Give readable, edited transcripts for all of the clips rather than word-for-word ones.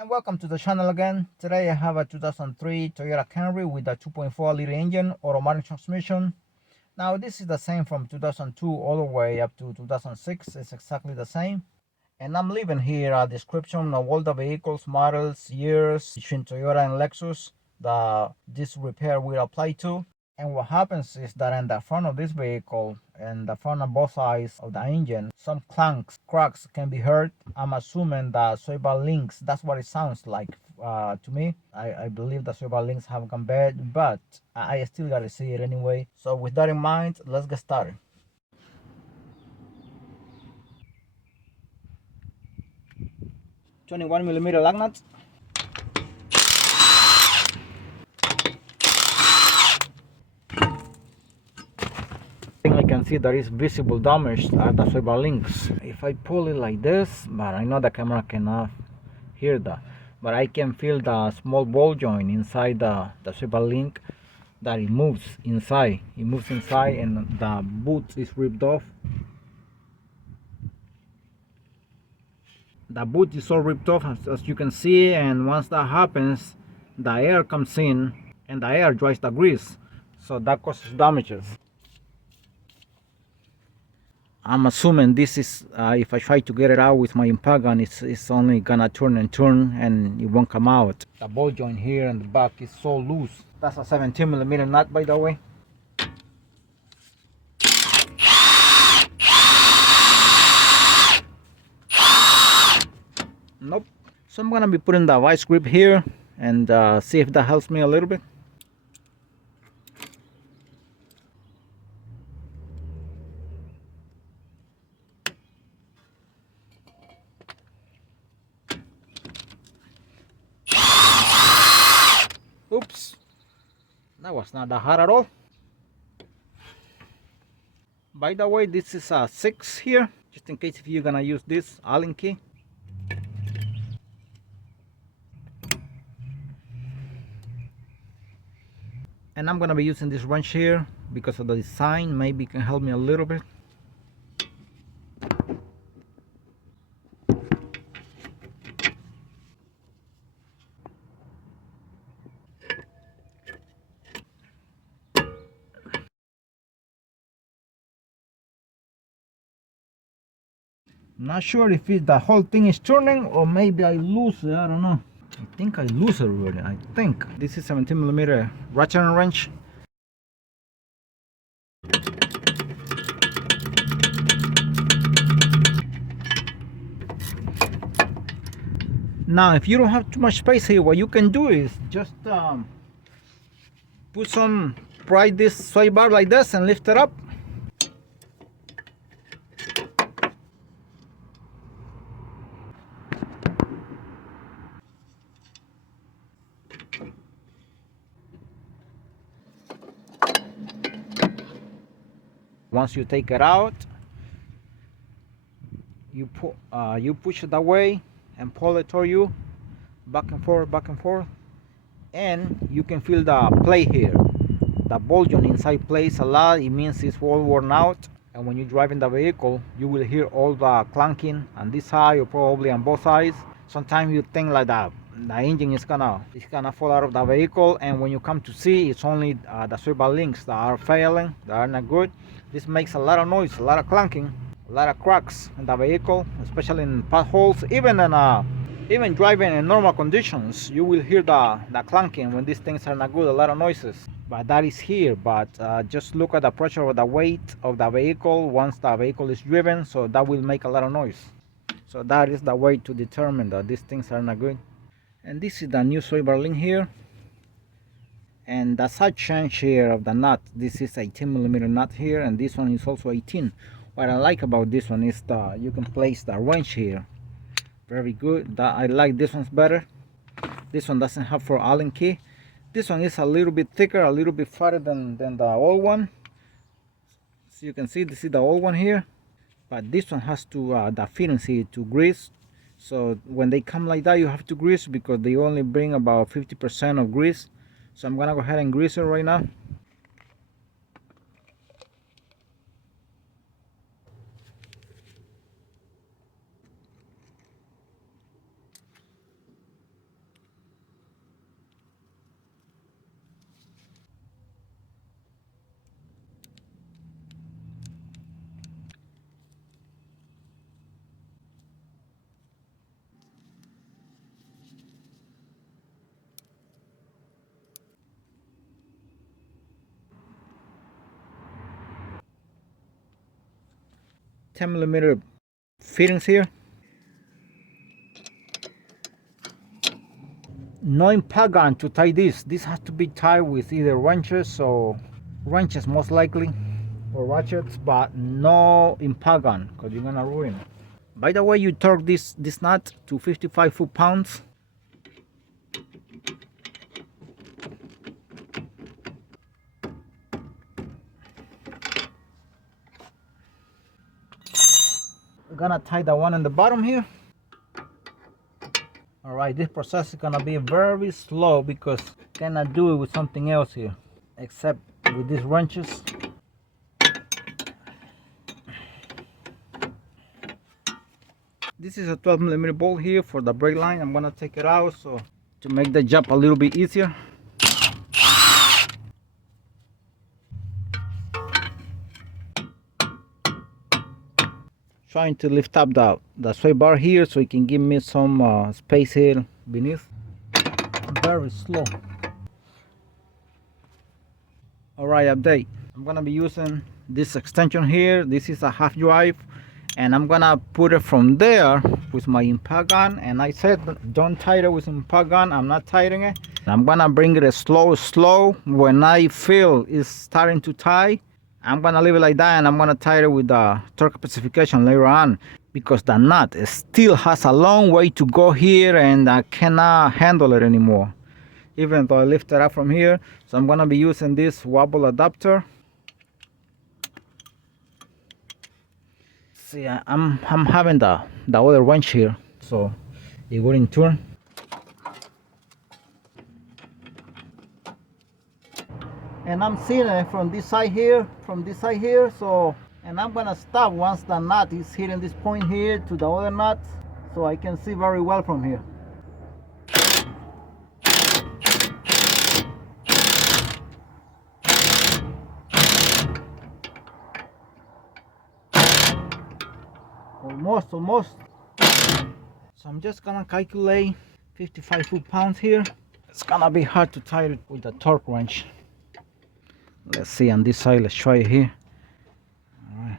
And welcome to the channel again. Today I have a 2003 Toyota Camry with a 2.4 liter engine, automatic transmission. Now this is the same from 2002 all the way up to 2006. It's exactly the same. And I'm leaving here a description of all the vehicles, models, years between Toyota and Lexus that this repair will apply to. And what happens is that in the front of this vehicle and the front of both sides of the engine, some clunks, cracks can be heard. I'm assuming the Soyba links, that's what it sounds like to me. I believe the Soyba links have gone bad, but I still gotta see it anyway. So with that in mind, let's get started. 21mm lug nuts. I can see there is visible damage at the Soyba links. If I pull it like this, but I know the camera cannot hear that, but I can feel the small ball joint inside the Soyba link that it moves inside. It moves inside and the boot is ripped off. The boot is all ripped off as you can see, and once that happens, the air comes in and the air dries the grease, so that causes damages. I'm assuming this is, if I try to get it out with my impact gun, it's only gonna turn and turn and it won't come out. The ball joint here in the back is so loose. That's a 17mm nut, by the way. Nope. So I'm gonna be putting the vice grip here and see if that helps me a little bit. Oops, that was not that hard at all. By the way, this is a 6 here, just in case if you're gonna use this Allen key. And I'm gonna be using this wrench here because of the design. Maybe it can help me a little bit. Not sure if the whole thing is turning or maybe I lose it, I don't know. I think I lose it already, I think. This is 17mm ratchet and wrench. Now if you don't have too much space here, what you can do is just pry this sway bar like this and lift it up. Once you take it out, you push it away and pull it toward you, back and forth, and you can feel the plate here. The ball joint inside plays a lot. It means it's all worn out, and when you're driving the vehicle, you will hear all the clunking on this side or probably on both sides. Sometimes you think like that the engine is gonna fall out of the vehicle, and when you come to see, it's only the swivel links that are failing, that are not good. This makes a lot of noise, a lot of clunking, a lot of cracks in the vehicle, especially in potholes. Even driving in normal conditions, you will hear the clunking when these things are not good, a lot of noises. But that is here, but just look at the pressure of the weight of the vehicle once the vehicle is driven, so that will make a lot of noise. So that is the way to determine that these things are not good. And this is the new swivel link here, and the side change here of the nut, this is 18mm nut here, and this one is also 18. What I like about this one is that you can place the wrench here. Very good. I like this one's better. This one doesn't have for Allen key. This one is a little bit thicker, a little bit fatter than the old one. So you can see, this is the old one here, but this one has to the fittings here to grease. So when they come like that, you have to grease because they only bring about 50% of grease. So I'm gonna go ahead and grease it right now. 10mm fittings here. No impact gun to tie this. This has to be tied with either wrenches most likely, or ratchets, but no impact gun because you're gonna ruin it. By the way, you torque this nut to 55 foot-pounds. We're gonna tie the one in the bottom here. Alright, this process is gonna be very slow because I cannot do it with something else here except with these wrenches. This is a 12mm bolt here for the brake line. I'm gonna take it out so to make the job a little bit easier. Trying to lift up the sway bar here so it can give me some space here beneath. Very slow. Alright, update. I'm gonna be using this extension here. This is a half drive, and I'm gonna put it from there with my impact gun. And I said don't tie it with impact gun. I'm not tightening it. I'm gonna bring it slow. When I feel it's starting to tie, I'm gonna leave it like that, and I'm gonna tie it with the torque specification later on, because the nut still has a long way to go here and I cannot handle it anymore even though I lift it up from here. So I'm gonna be using this wobble adapter. See, I'm having the other wrench here, so it wouldn't turn. And I'm seeing it from this side here, so, and I'm gonna stop once the nut is hitting this point here to the other nut, so I can see very well from here. Almost. So I'm just gonna calculate 55 foot-pounds here. It's gonna be hard to tie it with the torque wrench. Let's see on this side. Let's try it here. Alright.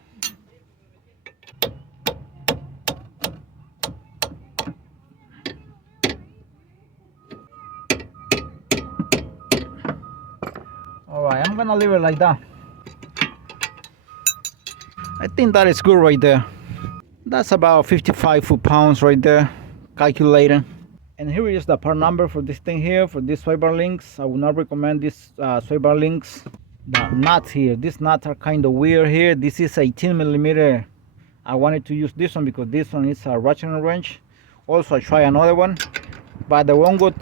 Alright, I'm gonna leave it like that. I think that is good right there. That's about 55 foot-pounds right there, calculating. And here is the part number for this thing here, for these sway bar links. I would not recommend these sway bar links. The nuts here, these nuts are kind of weird here. This is 18mm. I wanted to use this one because this one is a ratchet and wrench. Also, I try another one, but they won't go.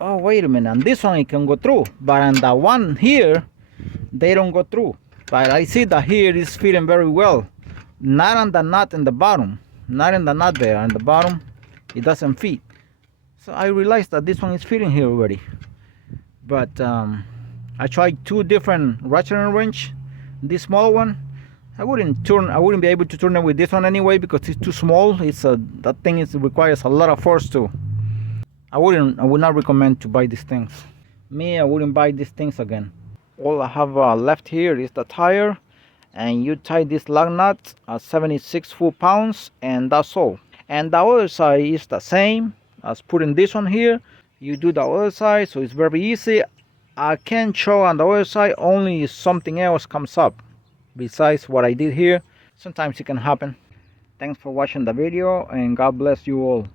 Oh, wait a minute. On this one it can go through, but on the one here, they don't go through. But I see that here is fitting very well. Not on the nut in the bottom. Not in the nut there. On the bottom, it doesn't fit. So I realized that this one is fitting here already. But I tried two different ratchet and wrench. This small one, I wouldn't be able to turn it with this one anyway because it's too small. That thing requires a lot of force too. I would not recommend to buy these things. I wouldn't buy these things again. All I have left here is the tire, and you tie this lug nut at 76 foot-pounds, and that's all. And the other side is the same as putting this one here. You do the other side, so it's very easy. I can show on the other side only if something else comes up besides what I did here. Sometimes it can happen. Thanks for watching the video, and God bless you all.